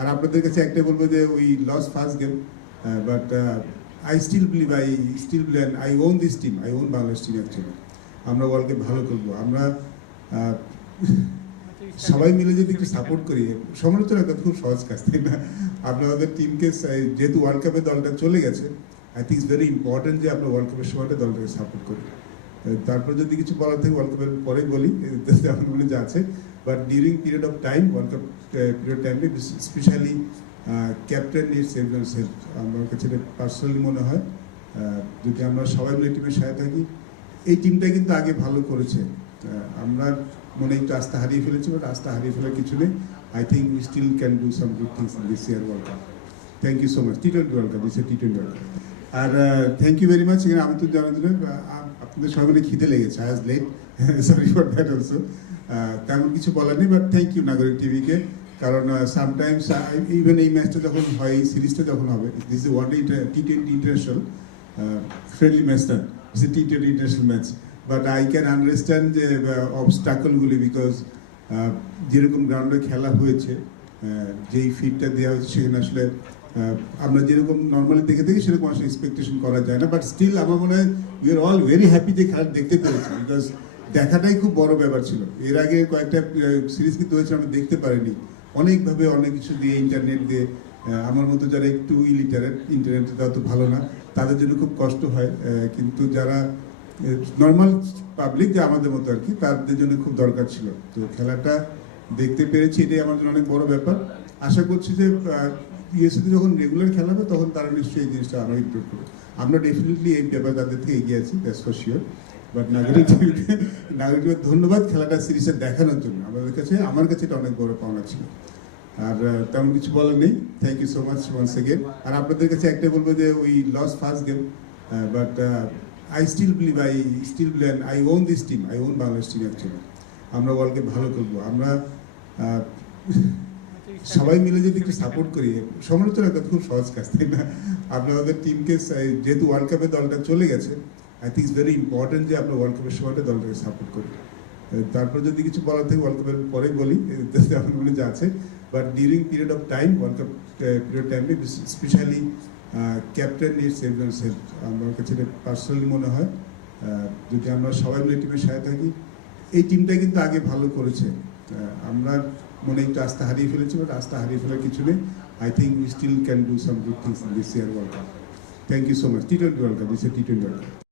আর আপনাদের কাছে একটাই বলব যে we loss first game but I still believe I still believe I own this team I own Bangladesh team actually আমরা world ভালো করব আমরা সবাই মিলে যদি একটু সাপোর্ট করি, সমালোচনা একটা খুব সহজ কাজ, তাই না? আমাদের টিমকে যেহেতু ওয়ার্ল্ড কাপে দলটা চলে গেছে I think it's very important যে আমরা ওয়ার্ল্ড কাপের সময়টা দলটাকে সাপোর্ট করি। তারপর যদি কিছু বলার থাকে ওয়ার্ল্ড কাপের পরে বলি তেমন মনে যা আছে। But during period of time world cup period টাইমে স্পেশালি ক্যাপ্টেন হেল্প আমার কাছে পার্সোনালি মনে হয়। যদি আমরা সবাই মিলে টিমের সাথে থাকি, এই টিমটা কিন্তু আগে ভালো করেছে। আমরা মনে একটু আস্থা হারিয়ে ফেলেছি বাট আস্থা হারিয়ে ফেলার কিছু নেই। I think we still can do some good things this year world cup thank you so much T twenty world cup this T twenty world cup R thank you very much এখানে আমি তো জানার জন্য আপনাদের সবাই খিদে লেগেছে। আজ late sorry for that also তেমন কিছু বলার নেই বাট থ্যাংক ইউ নাগরিক টিভিকে কারণ সামটাইমস ইভেন এই ম্যাচটা যখন হয়, এই সিরিজটা যখন হবে this is one day T twenty international friendly ম্যাচটা a T twenty international match but I can understand যে অবস্টাকলগুলি বিকজ যেরকম গ্রাউন্ডে খেলা হয়েছে যেই ফিটটা দেওয়া হয়েছে, সেখানে আসলে আমরা যেরকম নর্মালি দেখে থাকি, সেরকম আসলে এক্সপেকটেশন করা যায় না বাট স্টিল আমার মনে হয় we are all very happy যে খেলা দেখতে পেরেছি বিকজ দেখাটাই খুব বড় ব্যাপার ছিল। এর আগে কয়েকটা সিরিজ কিন্তু হয়েছে আমি দেখতে পারিনি। অনেকভাবে অনেক কিছু দিয়ে ইন্টারনেট দিয়ে আমার মতো যারা একটু ইলিটারেট ইন্টারনেটে তত ভালো না, তাদের জন্য খুব কষ্ট হয় কিন্তু যারা নর্মাল পাবলিক যে আমাদের মতো আর কি, তাদের জন্য খুব দরকার ছিল। তো খেলাটা দেখতে পেরেছি, এটাই আমার জন্য অনেক বড় ব্যাপার। আশা করছি যে ইউএসএতে যখন রেগুলার খেলা হবে, তখন তারা নিশ্চয়ই এই জিনিসটা আরও ইমপ্রুভ করবে। আমরা ডেফিনেটলি এই ব্যাপারে তাদের থেকে এগিয়ে আছি দ্যাটস ফর শিওর বাট নাগরিক টিভিকে নাগরিক টিভিকে ধন্যবাদ খেলাটা সিরিজে দেখানোর জন্য। আমাদের কাছে, আমার কাছে এটা অনেক বড় পাওনা ছিল। আর তেমন কিছু বলার নেই। Thank you so much once again আর আপনাদের কাছে একটাই বলব যে we loss first game but I still believe I still believe I own this team I own Bangladesh team actually আমরা ওয়ার্ল্ড কাপ ভালো করব আমরা সবাই মিলে যদি একটু সাপোর্ট করি সমালোচনা একটা খুব সহজ কাজ, তাই না? আপনাদের টিমকে যেহেতু ওয়ার্ল্ড কাপে দলটা চলে গেছে I think it's very important যে আমরা ওয়ার্ল্ড কাপের সময়টা দলটাকে সাপোর্ট করি। তারপর যদি কিছু বলার থাকে ওয়ার্ল্ড কাপের পরে বলি তেমন মনে যা আছে। But during period of time world cup period টাইমে specially captain needs everyone's help আমার কাছে পার্সোনালি মনে হয়। যদি আমরা সবাই মিলে টিমের সাথে থাকি, এই টিমটা কিন্তু আগে ভালো করেছে। আমরা মনে একটু আস্থা হারিয়ে ফেলেছি বাট আস্থা হারিয়ে ফেলার কিছু নেই। I think we still can do some good things this year world cup thank you so much T twenty world cup this T twenty world cup